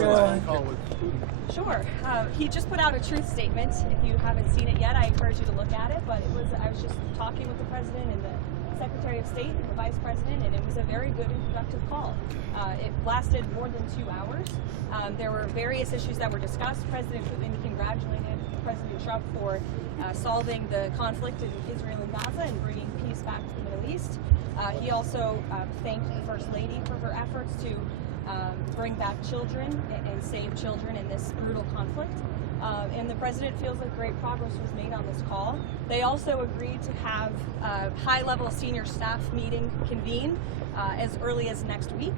call with Putin? Sure. He just put out a truth statement. If you haven't seen it yet, I encourage you to look at it. But I was just talking with the president and the Secretary of State and the Vice President, and it was a very good and productive call. It lasted more than 2 hours. There were various issues that were discussed. President Putin congratulated President Trump for solving the conflict in Israel and Gaza and bringing peace back to the Middle East. He also thanked the First Lady for her efforts to bring back children and save children in this brutal conflict. And the president feels like great progress was made on this call. They also agreed to have a high-level senior staff meeting convene as early as next week,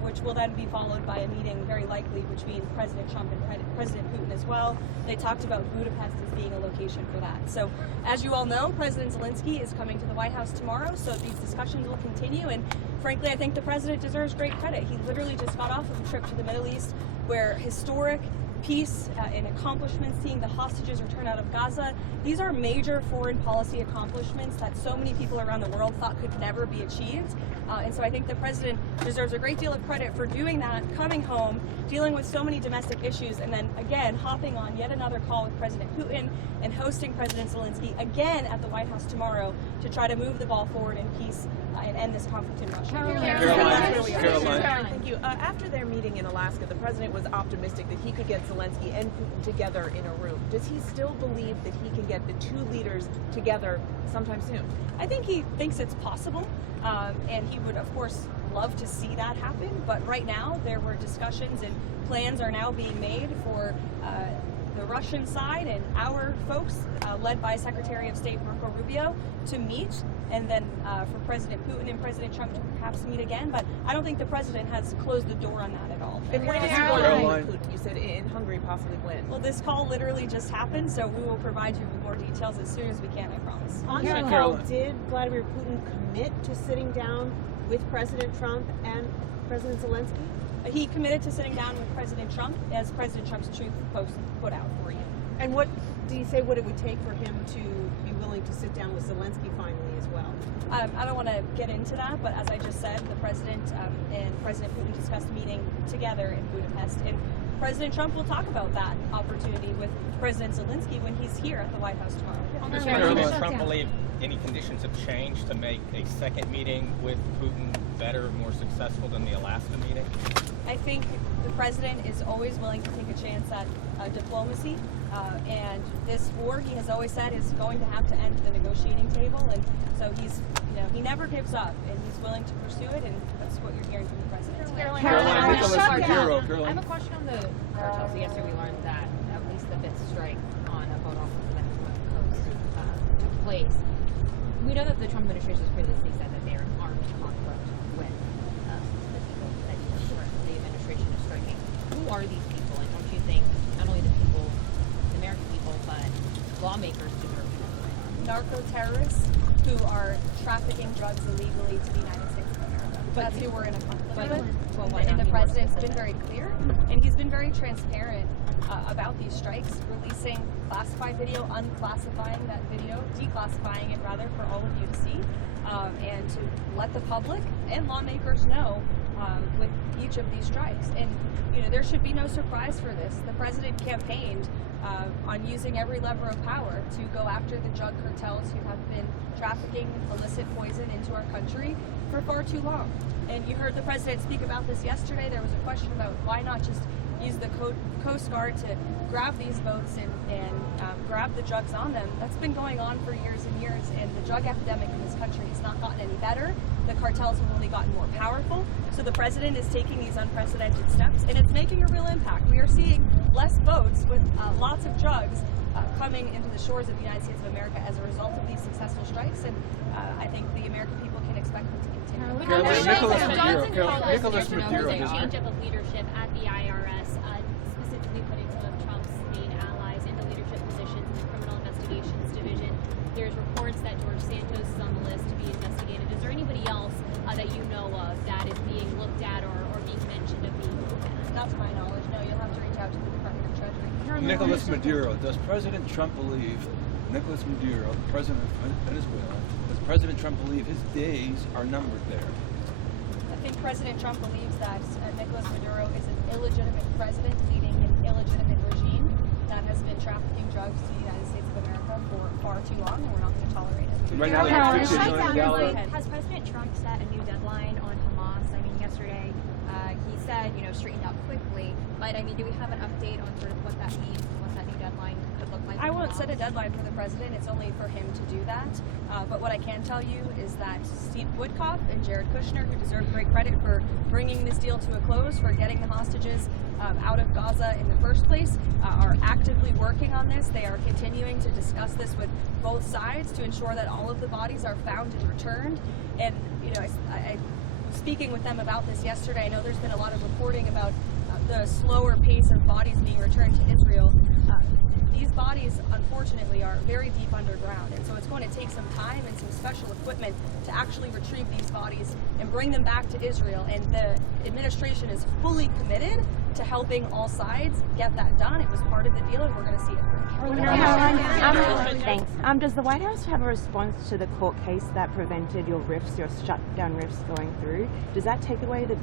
which will then be followed by a meeting very likely between President Trump and President Putin as well. They talked about Budapest as being a location for that. So as you all know, President Zelensky is coming to the White House tomorrow, so these discussions will continue. And frankly, I think the president deserves great credit. He literally just got off of a trip to the Middle East where historic peace and accomplishments, seeing the hostages return out of Gaza. These are major foreign policy accomplishments that so many people around the world thought could never be achieved. And so I think the president deserves a great deal of credit for doing that, coming home, dealing with so many domestic issues, and then again hopping on yet another call with President Putin and hosting President Zelensky again at the White House tomorrow to try to move the ball forward in peace and end this conflict in Russia. Caroline. Thank you. After their meeting in Alaska, the president was optimistic that he could get Zelensky and Putin together in a room. Does he still believe that he can get the two leaders together sometime soon? I think he thinks it's possible, and he would, of course, love to see that happen. But right now, there were discussions and plans are now being made for the Russian side and our folks, led by Secretary of State Marco Rubio, to meet, and then for President Putin and President Trump to perhaps meet again. But I don't think the president has closed the door on that at all. And when is he going to meet Putin? You said in Hungary, possibly when? Well, this call literally just happened, so we will provide you with more details as soon as we can, I promise. On that call, did Vladimir Putin commit to sitting down with President Trump and President Zelensky? He committed to sitting down with President Trump, as President Trump's truth post put out for you. And what did he say what it would take for him to be willing to sit down with Zelensky finally as well? I don't want to get into that, but as I just said, the president and President Putin discussed meeting together in Budapest, and President Trump will talk about that opportunity with President Zelensky when he's here at the White House tomorrow. Does President Trump believe any conditions have changed to make a second meeting with Putin better, more successful than the Alaska meeting? I think the president is always willing to take a chance at diplomacy, and this war, he has always said, is going to have to end at the negotiating table, and so he's, he never gives up, and he's willing to pursue it, and that's what you're hearing from the president today. I have a question on the cartels. Yesterday we learned that at least the fifth strike on a boat off of the Mexican coast took place. We know that the Trump administration has previously said that they are in armed conflict with the people that the administration is striking. Who are these people? And don't you think not only the people, the American people, but lawmakers deserve to know who they are? Narco-terrorists who are trafficking drugs illegally to the United States of America. That's who we're in a conflict with. And the president's been very clear, and he's been very transparent about these strikes, releasing classified video, unclassifying that video, declassifying it rather for all of you to see, and to let the public and lawmakers know with each of these strikes. And there should be no surprise for this. The president campaigned on using every lever of power to go after the drug cartels who have been trafficking illicit poison into our country for far too long. And you heard the president speak about this yesterday. There was a question about why not just use the Coast Guard to grab these boats and grab the drugs on them. That's been going on for years and years, and the drug epidemic in this country has not gotten any better. The cartels have only gotten more powerful. So the president is taking these unprecedented steps, and it's making a real impact. We are seeing less boats with lots of drugs coming into the shores of the United States of America as a result of these successful strikes, and I think the American people can expect them to continue. Nicholas Maduro. Change of leadership at the IRS, specifically putting some of Trump's main allies into leadership positions in the Criminal Investigations Division. There's reports that George Santos is on the list to be investigated. Is there anybody else that you know of that is being looked at or being mentioned of being looked at? Not to my knowledge, no. You'll have to reach out to the Department of Treasury. Nicholas Maduro. Does President Trump believe Nicholas Maduro, the president of Venezuela, does President Trump believe his days are numbered there? think President Trump believes that Nicolas Maduro is an illegitimate president leading an illegitimate regime that has been trafficking drugs to the United States of America for far too long, and we're not going to tolerate it. Right now, they have $15 million. Has President Trump set a new deadline on Hamas? I mean, yesterday he said, straighten out quickly. But I mean, do we have an update on sort of what that means, what that new deadline could look like? I won't set a deadline for the president. It's only for him to do that. But what I can tell you is that Steve Woodcock and Jared Kushner, who deserve great credit for bringing this deal to a close, for getting the hostages out of Gaza in the first place, are actively working on this. They are continuing to discuss this with both sides to ensure that all of the bodies are found and returned. And, I speaking with them about this yesterday, I know there's been a lot of reporting about the slower pace of bodies being returned to Israel. These bodies, unfortunately, are very deep underground, and so it's going to take some time and some special equipment to actually retrieve these bodies and bring them back to Israel. And the administration is fully committed to helping all sides get that done. It was part of the deal, and we're going to see it through. Thanks. Does the White House have a response to the court case that prevented your shutdown rifts going through? Does that take away the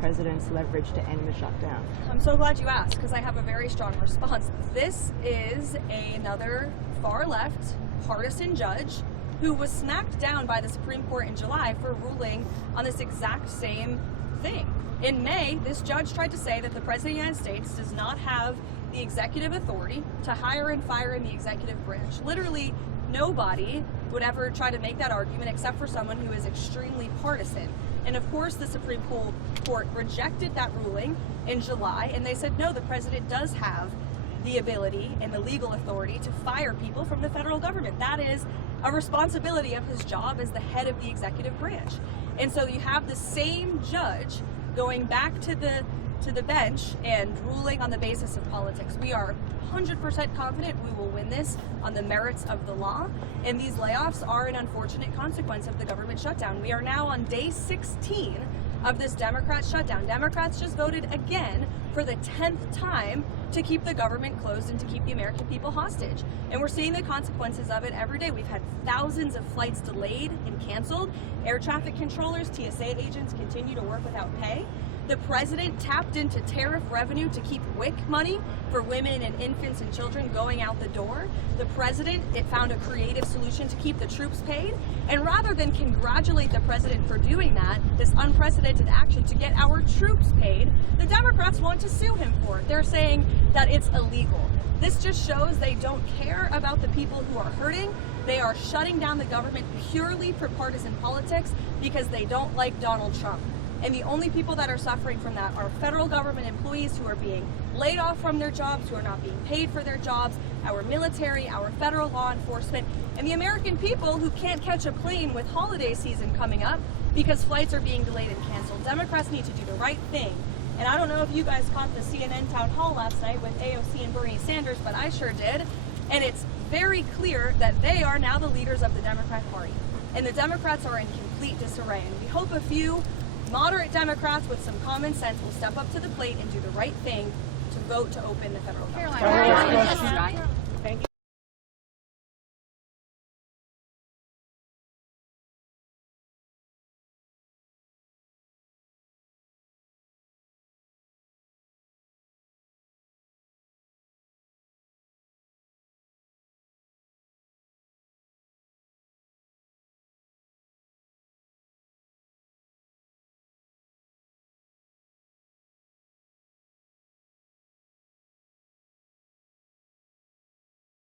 president's leverage to end the shutdown? I'm so glad you asked, because I have a very strong response. This is another far-left partisan judge who was smacked down by the Supreme Court in July for ruling on this exact same thing. In May, this judge tried to say that the President of the United States does not have the executive authority to hire and fire in the executive branch. Literally, nobody would ever try to make that argument except for someone who is extremely partisan. And of course, the Supreme Court rejected that ruling in July, and they said, no, the president does have the ability and the legal authority to fire people from the federal government. That is a responsibility of his job as the head of the executive branch. And so you have the same judge going back to the bench and ruling on the basis of politics. We are 100% confident we will win this on the merits of the law, and these layoffs are an unfortunate consequence of the government shutdown. We are now on day 16 of this Democrat shutdown. Democrats just voted again for the 10th time to keep the government closed and to keep the American people hostage. And we're seeing the consequences of it every day. We've had thousands of flights delayed and canceled. Air traffic controllers, TSA agents continue to work without pay. The president tapped into tariff revenue to keep WIC money for women and infants and children going out the door. The president found a creative solution to keep the troops paid. And rather than congratulate the president for doing that, this unprecedented action to get our troops paid, the Democrats want to sue him for it. They're saying that it's illegal. This just shows they don't care about the people who are hurting. They are shutting down the government purely for partisan politics because they don't like Donald Trump. And the only people that are suffering from that are federal government employees who are being laid off from their jobs, who are not being paid for their jobs, our military, our federal law enforcement, and the American people who can't catch a plane with holiday season coming up because flights are being delayed and canceled. Democrats need to do the right thing. And I don't know if you guys caught the CNN town hall last night with AOC and Bernie Sanders, but I sure did. And it's very clear that they are now the leaders of the Democrat Party. And the Democrats are in complete disarray. And we hope a few moderate Democrats with some common sense will step up to the plate and do the right thing to vote to open the federal government. Caroline,